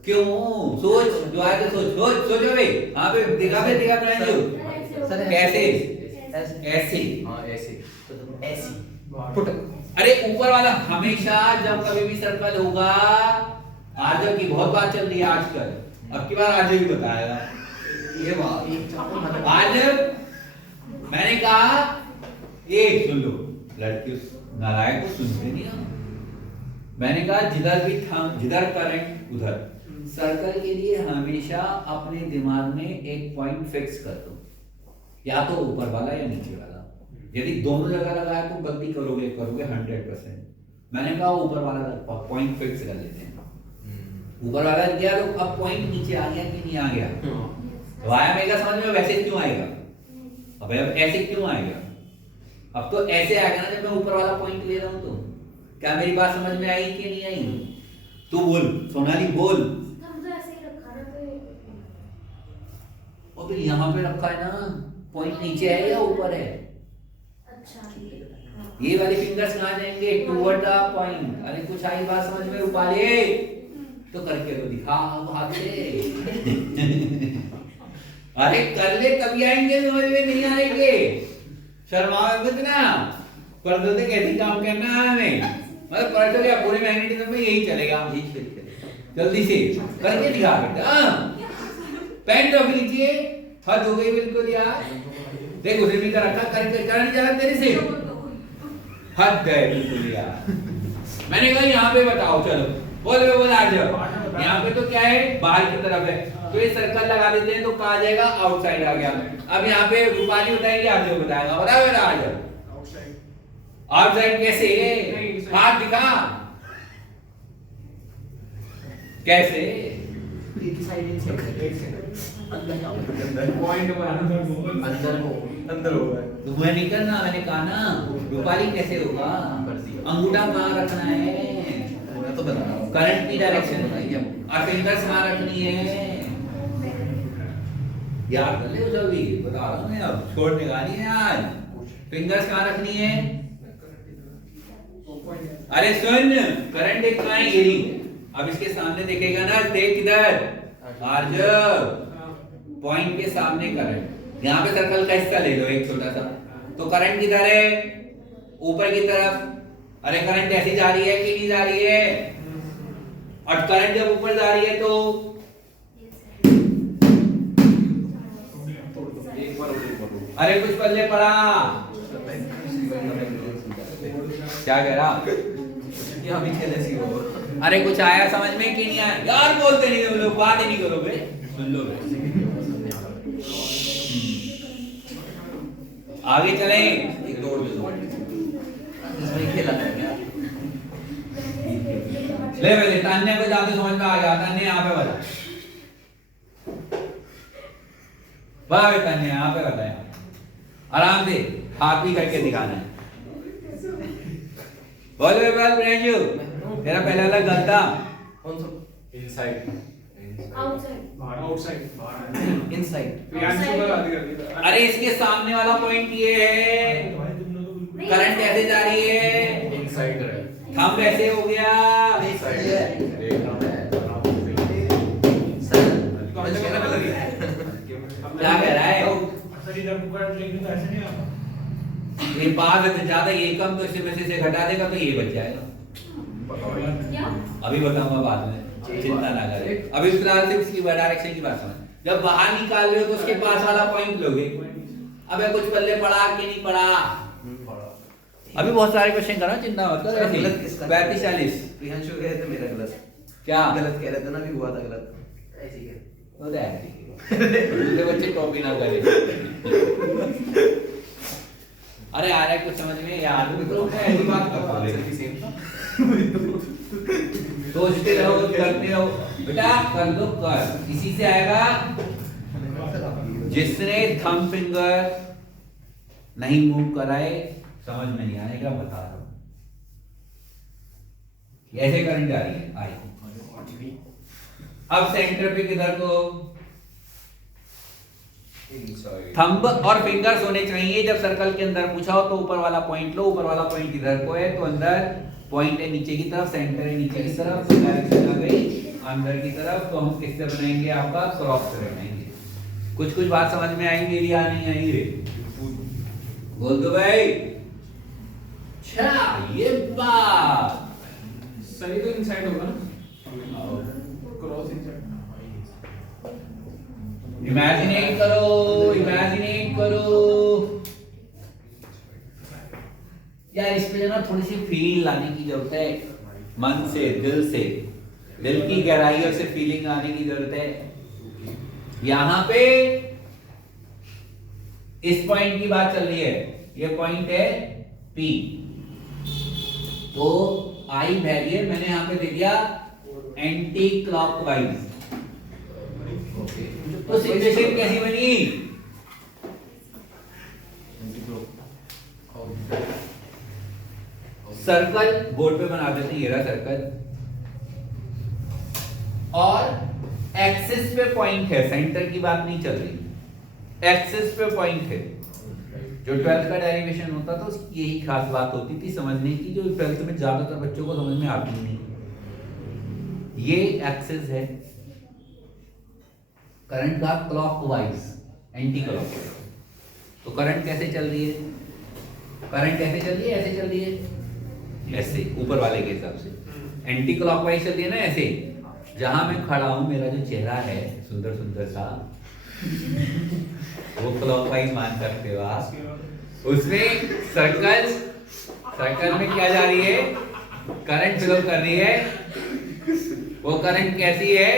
क्यों? सोच, जो आए तो सोच सोचो भाई। हाँ पे दिखा जो कैसे? ऐसे। हाँ ऐसे ऐसे। अरे ऊपर वाला हमेशा जब कभी भी सर्कल होगा, आजब की बहुत बात चल रही है आजकल, अब की बार आजब भी बताएगा ये बात। आजब मैंने कहा ये सुन लो, लड़की नारायण को सुनते नहीं हो। मैंने कहा जिधर भी जिधर करंट उधर। सर्कल के लिए हमेशा अपने दिमाग में एक पॉइंट फिक्स कर दो, या तो ऊपर वाला या नीचे वाला। यदि दोनों जगह लगाया तो गलती करोगे 100%। मैंने कहा ऊपर वाला पॉइंट फिक्स कर लेते हैं। ऊपर वाला गया तो अब पॉइंट नीचे आ गया कि नहीं आ गया? तो आया मेगा समझ में? वैसे क्यों आएगा? अब ऐसे क्यों आएगा? अब तो ऐसे आएगा ना जब मैं ऊपर वाला पॉइंट ले रहा हूं। तो क्या मेरी बात समझ में आई कि नहीं आई? तू बोल सोनाली, बोल। और फिर यहाँ पे रखा है ना, पॉइंट नीचे है या ऊपर है? ये वाली फिंगर्स कहाँ जाएंगे? Toward the point. अरे कुछ आई बात समझ में रूपाली? तो करके तो दिखा हाथ से। अरे कर ले तभी आएंगे समझ में, नहीं आएंगे शर्माओ मत ना। परसों से कैसे काम करना है हमें, मतलब परसों क्या पूरे मैग्नेटिज्म में यही चलेगा। जल्दी से करके दिखा बेटा। पैंट रख लीजिए, हद हो गई बिल्कुल यार। देख उसे भी रखा करके करंट जा रहा तेरे से। हद है बिल्कुल यार। मैंने कहा यहाँ पे बताओ, चलो बोल आ जाओ। यहाँ पे तो क्या है, बाहर की तरफ है, तो ये सर्कल लगा देते हैं तो कहा जाएगा आउटसाइड आ गया। अब यहाँ पे रूपाली बताएगी, आज जो बताएगा बता बेटा आ जाओ। आउटसाइड कैसे, हाथ दिखा कैसे, अंदर होगा। तो वह नहीं करना, मैंने कहा ना रूपाली कैसे होगा, अंगूठा कहाँ रखना है, मैं तो बता रहा हूँ करंट की डायरेक्शन और फिंगर्स कहाँ रखनी है, याद कर ले जो भी बता रहा हूँ मैं, अब छोड़ने का नहीं है आज। फिंगर्स कहाँ रखनी है, अरे सुन, करंट एक कहाँ है, यही। अब इसके सामने देखेगा ना, देख किधर, आर्जव पॉइंट के सामने करंट। यहाँ पे सर्कल का हिस्सा ले लो एक छोटा सा, तो करंट किधर है, ऊपर की तरफ। अरे करंट ऐसी जा रही है कि नहीं जा रही है, और करंट जब ऊपर जा रही है तो अरे कुछ पल्ले पड़ा, क्या कह रहा, अरे कुछ आया समझ में कि नहीं आया यार, बोलते नहीं तुम लोग, बात ही नहीं करोगे, सुन लो। आगे चले, एक दौड़ दे दो इसमें खेला है क्या? ले पहले तान्या को जाते समझ में आ गया, तान्या यहाँ पे बता, वाह तान्या यहाँ पे बताया, आराम से हाथ भी करके दिखाना है। बोलो प्रियांशु, तेरा पहला वाला गलता कौन सा? Inside outside inside. अरे इसके सामने वाला पॉइंट ये है, करंट कैसे जा रही है, इनसाइड थंब ऐसे हो गया, क्या कह रहा है ये बात है, ज्यादा ये कम तो इसमें से घटा देगा तो ये बच जाएगा। अभी बताऊंगा बाद में, चिंता ना करे, अभी फिलहाल से उसकी डायरेक्शन की बात समझ। जब बाहर निकाल रहे हो तो उसके पास वाला पॉइंट लोगे। अबे कुछ पल्ले पड़ा कि नहीं पड़ा, अभी बहुत सारे क्वेश्चन करो, चिंता मत करो। गलत किसका? 35-40 प्रियांशु कह रहे थे मेरा गलत, क्या गलत कह रहे थे ना, भी हुआ था गलत ऐसे ही है। होता है दूसरे बच्चे कॉपी ना करे। अरे आ रहा है कुछ समझ में, याद तो ऐसी बात कर सोचते रहो, करते रहो बेटा, कर दो कर, इसी से आएगा। जिसने थंब फिंगर नहीं मूव कराए समझ में नहीं आएगा, बता रहा हूं। ऐसे करंट जा रही है, आई अब सेंटर पे किधर को, थंब और फिंगर्स होने चाहिए। जब सर्कल के अंदर पूछा हो तो ऊपर वाला पॉइंट लो, ऊपर वाला पॉइंट किधर को है, तो अंदर पॉइंट है नीचे की तरफ, सेंटर है नीचे की तरफ, डायरेक्शन आ गई अंदर की तरफ, तो हम किससे बनाएंगे, आपका क्रॉस से बनाएंगे। कुछ कुछ बात समझ में आएंगी या नहीं आएंगे, बोल दो भाई। अच्छा ये बात सही तो इनसाइड होगा ना, क्रॉस इनसाइड। इमेजिनेट करो, इमेजिनेट करो यार, इस पे ना थोड़ी सी फील लाने की जरूरत है, मन से, दिल की गहराइयों से फीलिंग आने की जरूरत है। यहां पे इस पॉइंट की बात चल रही है, ये पॉइंट है P, तो आई बैरियर मैंने यहां पे दे दिया एंटी क्लॉकवाइज। तो सिचुएशन कैसी बनी, सर्कल बोर्ड पे बना देते हैं, ये रहा सर्कल, और एक्सिस पे पॉइंट है, सेंटर की बात नहीं चल रही, एक्सिस पे पॉइंट है। जो 12th का डेरिवेशन होता था उसकी यही खास बात होती थी समझने की, जो 12th में ज्यादातर बच्चों को समझ में आती नहीं। ये एक्सिस है करंट का क्लॉकवाइज, एंटी क्लॉकवाइज। तो करंट कैसे चल रही है, करंट कैसे चल रही है, ऐसे चल रही है, ऐसे ऊपर वाले के हिसाब से। एंटी क्लॉकवाइज चल रही है ना ऐसे। जहां मैं खड़ा हूं, मेरा जो चेहरा है सुंदर सुंदर सा, वो क्लॉकवाइज मान सकते हो आप। उसमें सर्कल सर्कल में क्या जा रही है? करंट फ्लो कर रही है। वो करंट कैसी है?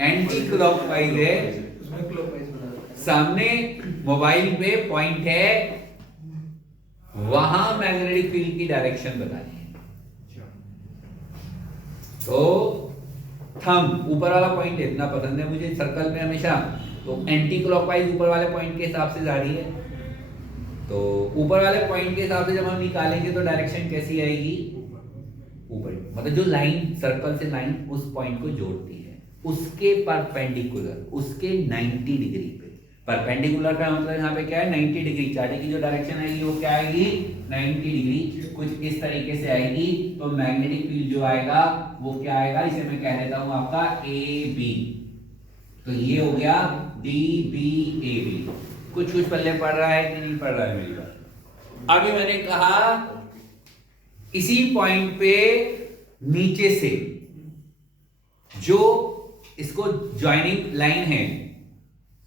एंटी क्लॉकवाइज है। उसमें क्लॉकवाइज बना रखा है। सामने मोबाइल पे पॉइंट है, वहां मैग्नेटिक फील्ड की डायरेक्शन बतानी है। तो थंब ऊपर वाला पॉइंट इतना पसंद है मुझे सर्कल में हमेशा, तो एंटी क्लॉकवाइज ऊपर वाले पॉइंट के हिसाब से जा रही है। तो ऊपर वाले पॉइंट के हिसाब से जब हम निकालेंगे तो डायरेक्शन कैसी आएगी? ऊपर, मतलब जो लाइन सर्कल से लाइन उस पॉइंट को जोड़ती है उसके परपेंडिकुलर, उसके 90 डिग्री पे। परपेंडिकुलर का मतलब यहाँ पे क्या है? 90 डिग्री। चाटे की जो डायरेक्शन आएगी वो क्या आएगी? 90 डिग्री। कुछ इस तरीके से आएगी। तो मैग्नेटिक फील्ड जो आएगा वो क्या आएगा? इसे मैं कह देता हूं आपका ए बी। तो ये हो गया डी बी ए बी। कुछ पल्ले पड़ रहा है कि नहीं पड़ रहा है मेरी बात? अभी मैंने कहा इसी पॉइंट पे नीचे से जो इसको ज्वाइनिंग लाइन है,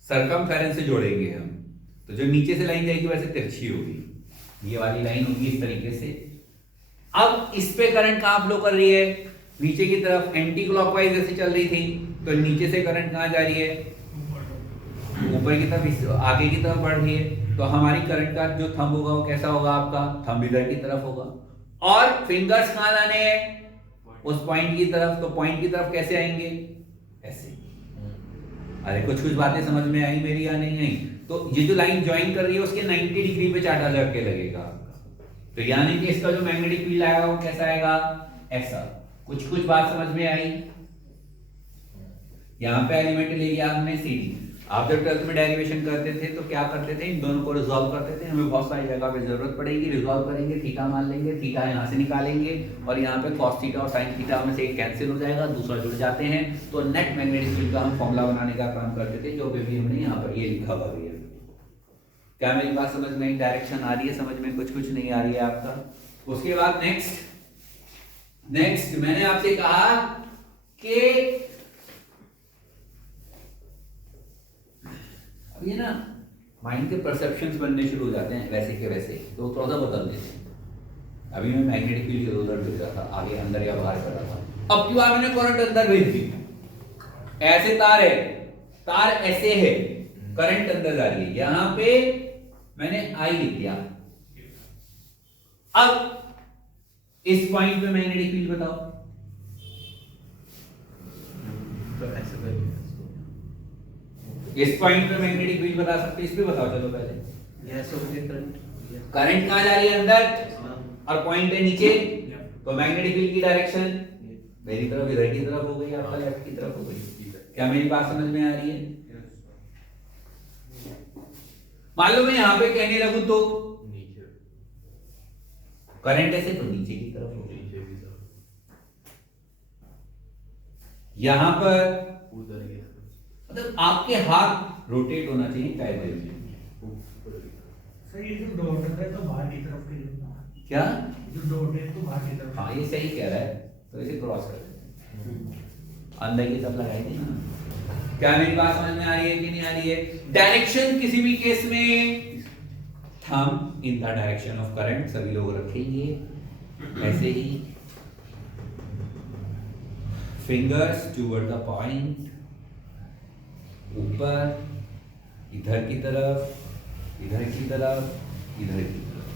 सरकमफेरेंस से जोड़ेंगे हम, तो जो नीचे से लाइन जाएगी वैसे तिरछी होगी, ये वाली लाइन होगी इस तरीके से। अब इस पे करंट कहां फ्लो कर रही है? नीचे की तरफ। एंटी क्लॉकवाइज जैसे चल रही थी, तो नीचे से करंट कहां जा रही है? ऊपर की तरफ, आगे की तरफ बढ़ रही है। तो हमारी करंट का जो थंब होगा वो कैसा होगा? आपका थंब इधर की तरफ होगा। और फिंगर्स कहां लाने हैं? उस पॉइंट की तरफ। तो पॉइंट की तरफ कैसे आएंगे? ऐसे। अरे कुछ बातें समझ में आई मेरी या नहीं आई? तो ये जो लाइन ज्वाइन कर रही है उसके 90 डिग्री पे चार्टा लग के लगेगा। तो यानी कि इसका जो मैग्नेटिक फील्ड आएगा वो कैसा आएगा? ऐसा। कुछ बात समझ में आई? यहां पे एलिमेंट ले लिया हमने सी डी। आप जब 12th में डेरिवेशन करते थे तो क्या करते थे? इन दोनों को रिजॉल्व करते थे। हमें बहुत सारी जगह पे जरूरत पड़ेगी, रिजॉल्व करेंगे, थीटा मान लेंगे, थीटा यहाँ से निकालेंगे और यहाँ पे cos थीटा और sin थीटा में से एक कैंसिल हो जाएगा, दूसरा जुड़ जाते हैं। तो नेट मैग्नेटिक फील्ड का हम फॉर्मूला बनाने का काम करते थे, जो भी हमने यहाँ पर ये लिखा हुआ है। क्या मेरी बात समझ में आई? डायरेक्शन आ रही है समझ में? कुछ नहीं आ रही है आपका? उसके बाद नेक्स्ट मैंने आपसे कहा कि अब ये ना माइंड के परसेप्शंस बनने शुरू हो जाते हैं वैसे के वैसे, तो थोड़ा सा बदल देते हैं। अभी मैं मैग्नेटिक फील्ड इधर उधर भेज रहा था, आगे अंदर या बाहर कर रहा था। अब की बार मैंने करंट अंदर भेज दी। ऐसे तार है, तार ऐसे है, करंट अंदर जा रही है। यहां पे मैंने आई लिख दिया। अब इस पॉइंट पे मैग्नेटिक फील्ड बताओ। तो ऐसे करेंगे। इस पॉइंट पे मैग्नेटिक फील्ड बता सकते, इस पे बताओ। चलो पहले यस हो गया करंट। करंट कहां जा रही है? अंदर। और पॉइंट है नीचे, तो मैग्नेटिक फील्ड की डायरेक्शन मेरी तरफ इधर की तरफ हो गई, आपका लेफ्ट की तरफ हो गई। क्या मेरी बात समझ में आ रही है? मान लो मैं यहां पे कहने लगूं तो करंट ऐसे, तो नीचे की तरफ हो गई। यहां पर मतलब आपके हाथ रोटेट होना चाहिए पैरेलल में। सर ये जो डॉट है तो बाहर की तरफ के लिए, क्या जो डॉट है तो बाहर की तरफ। हाँ ये सही कह रहा है, तो इसे क्रॉस कर देते हैं, अंदर की तरफ लगाएंगे ना। क्या मेरी बात समझ में आ रही है कि नहीं आ रही है? डायरेक्शन किसी भी केस में thumb in the direction of current सभी लोग रखेंगे ऐसे ही, फिंगर्स टुवर्ड द पॉइंट, ऊपर, इधर की तरफ, इधर की तरफ, इधर की तरफ।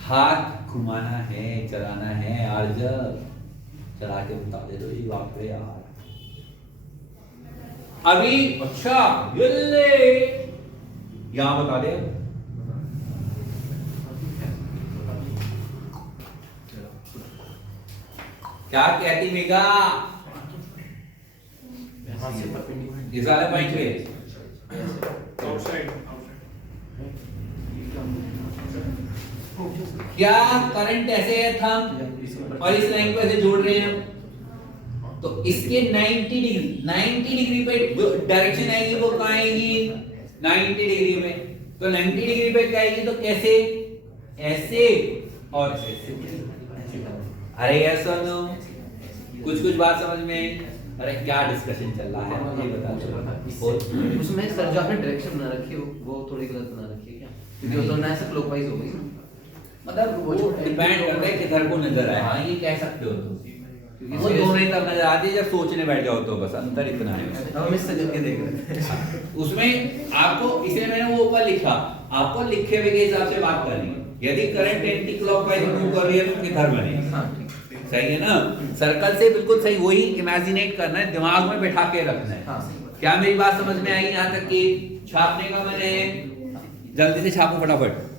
हाथ घुमाना है, चलाना है यार, जब चला के बता दे दो जी बाप रे यार। अभी अच्छा ये यहां बता दे। क्या कहती मेगा? यहां से परपेंडिकुलर इस वाले पॉइंट पे आउटसाइड क्या करंट ऐसे है थंब और इस लाइन को ऐसे जोड़ रहे हैं, तो इसके 90 डिग्री पे डायरेक्शन आएगी, वो कहां आएगी? 90 डिग्री में। तो 90 डिग्री पे क्या आएगी? तो कैसे? ऐसे और ऐसे। अरे यार सुनो, कुछ बात समझ में? अरे क्या डिस्कशन चल रहा है मुझे बता दो। उसमें सर जो आपने डायरेक्शन बना रखी है वो थोड़ी गलत बना रखी है क्या? क्योंकि वो तो ना ऐसे क्लॉकवाइज हो गई ना। मतलब वो डिपेंड करता है किधर को नजर आए। हाँ ये कह सकते हो तुम, क्योंकि वो इसलिए- दोनों ही तब नजर आती है जब सोचने बैठ जाओ तो, बस अंतर इतना है। हम इससे करके देख रहे थे। उसमें आपको, इसलिए मैंने वो ऊपर लिखा, आपको लिखे हुए के हिसाब से बात करनी है। यदि करंट एंटी क्लॉकवाइज मूव कर रही है तो किधर बनेगी? हाँ ठीक सही है ना? सर्कल से बिल्कुल सही वही इमेजिनेट करना है, दिमाग में बैठा के रखना है। हाँ सही बात। क्या मेरी बात समझ में आई? यहाँ तक कि छापने का मैंने जल्दी से छापो फटाफट।